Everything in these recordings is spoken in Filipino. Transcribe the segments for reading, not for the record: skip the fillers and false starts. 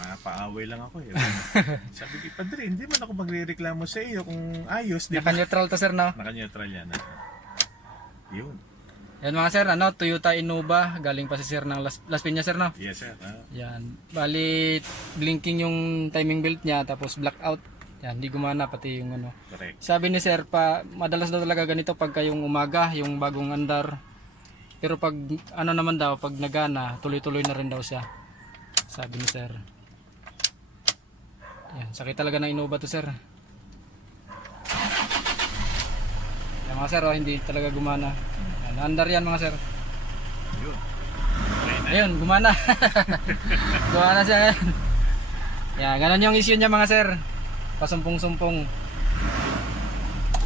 Mapaaway lang ako eh. Sabi ko, Padre, hindi man ako magrereklamo sa iyo kung ayos, di ba? Naka-neutral to sir, no? Naka-neutral yan. Yun. Yan mga sir, ano, Toyota Innova, galing pa si sir ng Las Piñas sir, no? Yes, sir. Yan, bali blinking yung timing belt niya, tapos blackout. Yan, hindi gumana pati yung ano. Correct. Sabi ni sir, madalas daw talaga ganito pagka yung umaga, yung bagong andar. Pero pag ano naman daw, pag nagana, tuloy-tuloy na rin daw siya. Sabi ni sir. Yan, sakit talaga ng Innova to sir. Yan mga sir, oh, hindi talaga gumana. Yan, andar yan mga sir. Yun. Okay na. Ayun, gumana. Gumana siya ngayon. Yan, ganun yung issue niya mga sir. Pasumpong-sumpong.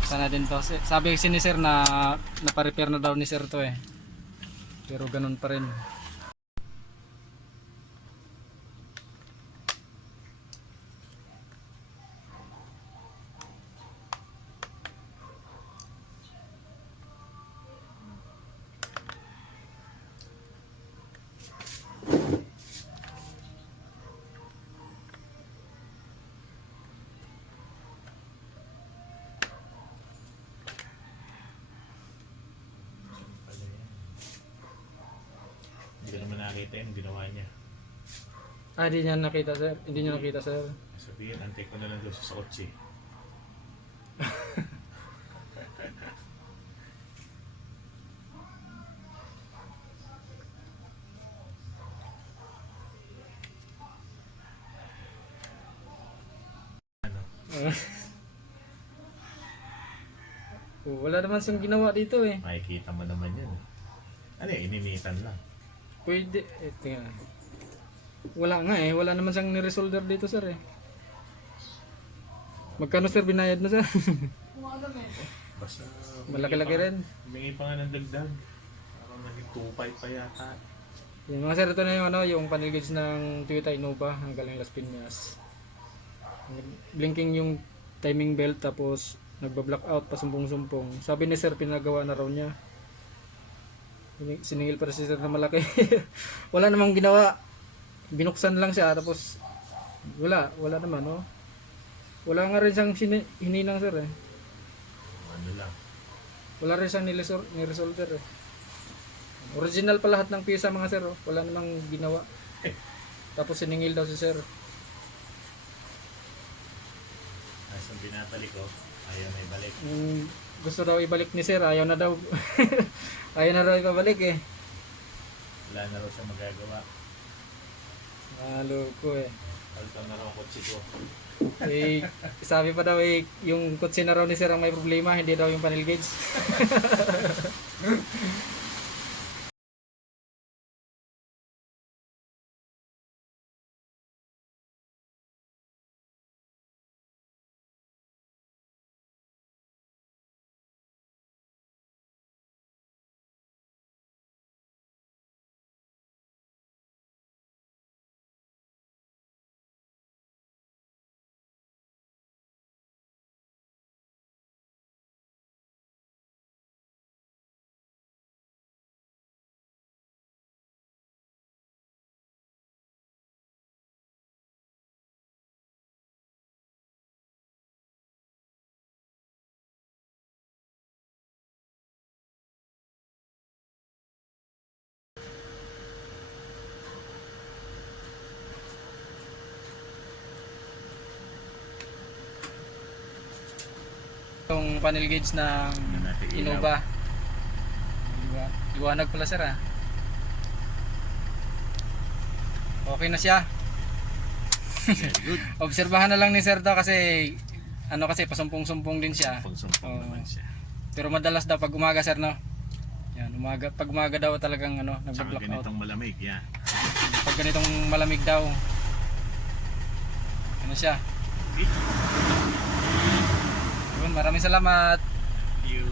Sana din to. Sabi si ni sir na naparepair na daw ni sir to eh. Pero ganun pa rin. Hindi ko naman nakita yung ginawa niya. Ah, hindi niya nakita sir. Hindi niya nakita sir. Sabihin, antay ko na lang doon sa kotse. Oh, wala naman siyang ginawa dito eh. Makikita mo naman yan. Ano yan, ininitan lang. Pwede, tingnan. Wala nga eh, wala naman siyang ni-resolder dito sir eh. Magkano sir binayad na sir? Basta Malaki-laki rin. Humingi pa nga ng dagdag. Parang naging 2.5 pa yata. Yung mga sir, ito na yung ano, yung panel gauge ng Toyota Innova, ang galing Las Piñas. Blinking yung timing belt tapos nagba-blackout pa sumpong-sumpong. Sabi ni sir, pinagawa na raw niya. Siningil pa si sir na malaki. Wala namang ginawa. Binuksan lang siya tapos wala naman no. Wala nga rin siyang hininang sir eh. Ano lang. Wala rin siyang ni-resolder eh. Original pa lahat ng pyesa mga sir oh. Wala namang ginawa. Tapos siningil daw si sir. As ang binatalik ko, ayaw na ibalik. Gusto daw ibalik ni sir, ayaw na daw. Ayaw na daw ibabalik eh. Wala na raw siya magagawa. Maloko eh. Palitan na raw ang kotse ko. Eh, sabi pa daw eh, yung kotse na raw ni sir ang may problema, hindi daw yung panel gauge. Yung panel gauge ng Innova. Diba? Liwanag pala sir ah. Okay na siya. Good. Obserbahan na lang ni sir to kasi ano kasi pasumpong-sumpong din siya. Pagsumpong naman siya. Pero madalas daw pag umaga sir no. Yan, pag umaga daw talagang ano, Saka nagba-blackout. ganitong malamig, yan. Pag ganitong malamig daw. Ano siya? Yun, maraming salamat. You